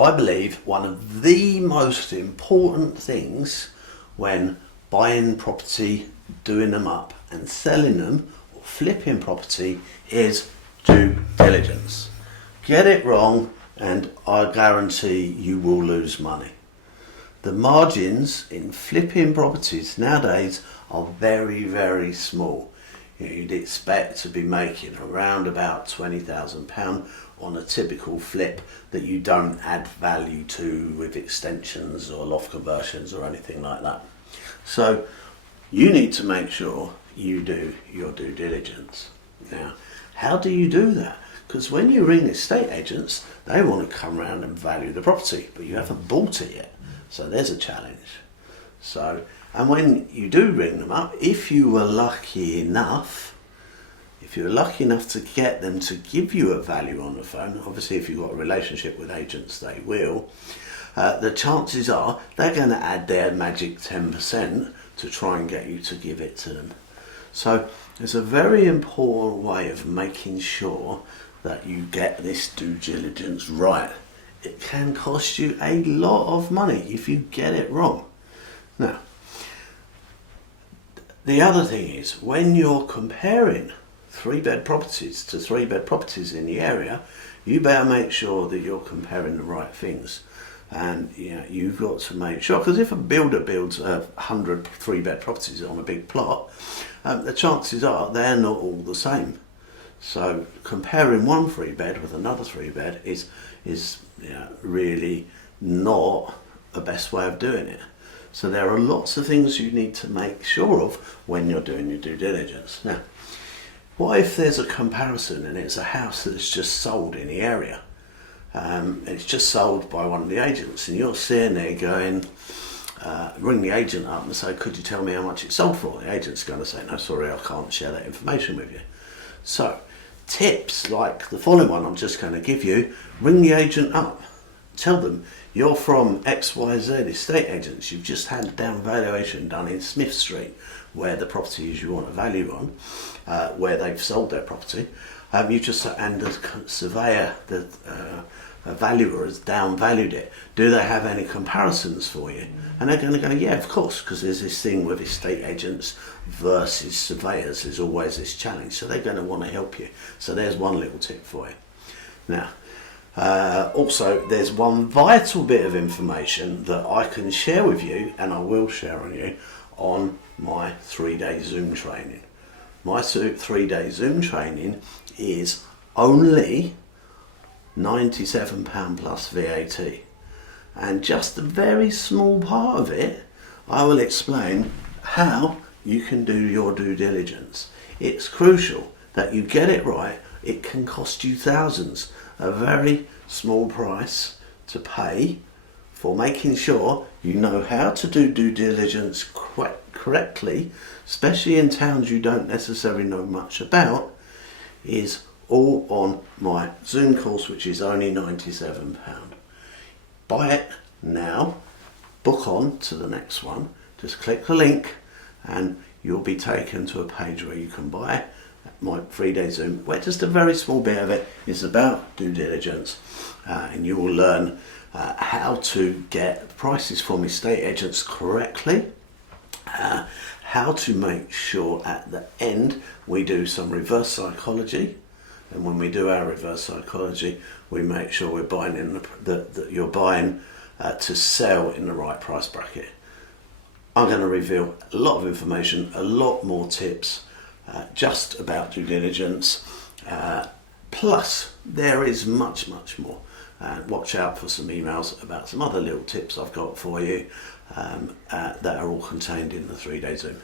I believe one of the most important things when buying property, doing them up and selling them or flipping property is due diligence. Get it wrong and I guarantee you will lose money. The margins in flipping properties nowadays are very, very small. You'd expect to be making around about £20,000 on a typical flip that you don't add value to with extensions or loft conversions or anything like that. So you need to make sure you do your due diligence. Now, how do you do that? Because when you ring estate agents, they want to come around and value the property, but you haven't bought it yet. So there's a challenge. And when you do ring them up, if you were lucky enough to get them to give you a value on the phone, obviously if you've got a relationship with agents, they will, the chances are they're going to add their magic 10% to try and get you to give it to them. So it's a very important way of making sure that you get this due diligence right. It can cost you a lot of money if you get it wrong. Now, the other thing is when you're comparing 3-bed properties to 3-bed properties in the area, you better make sure that you're comparing the right things. And you've got to make sure, because if a builder builds 100 3-bed properties on a big plot, the chances are they're not all the same. So comparing one 3-bed with another 3-bed is really not the best way of doing it. So there are lots of things you need to make sure of when you're doing your due diligence. Now, what if there's a comparison and it's a house that's just sold in the area? It's just sold by one of the agents and you're sitting there going, ring the agent up and say, could you tell me how much it sold for? The agent's going to say, no, sorry, I can't share that information with you. So tips like the following one I'm just going to give you: ring the agent up, tell them you're from XYZ estate agents, you've just had a down valuation done in Smith Street where the property is you want a value on, where they've sold their property. And the surveyor, a valuer has down valued it. Do they have any comparisons for you? And they're going to go, yeah, of course, because there's this thing with estate agents versus surveyors. There's always this challenge. So they're going to want to help you. So there's one little tip for you. Now, also, there's one vital bit of information that I can share with you, and I will share on you, on my 3-day Zoom training. My 3-day Zoom training is only £97 plus VAT. And just a very small part of it, I will explain how you can do your due diligence. It's crucial that you get it right. It can cost you thousands. A very small price to pay for making sure you know how to do due diligence correctly, especially in towns you don't necessarily know much about, is all on my Zoom course, which is only £97. Buy it now, book on to the next one, just click the link and you'll be taken to a page where you can buy my 3-day Zoom, where just a very small bit of it is about due diligence, and you will learn how to get prices from estate agents correctly, how to make sure at the end we do some reverse psychology, and when we do our reverse psychology we make sure we're buying in that you're buying to sell in the right price bracket. I'm going to reveal a lot of information, a lot more tips just about due diligence, plus there is much more. Watch out for some emails about some other little tips I've got for you that are all contained in the 3-day Zoom.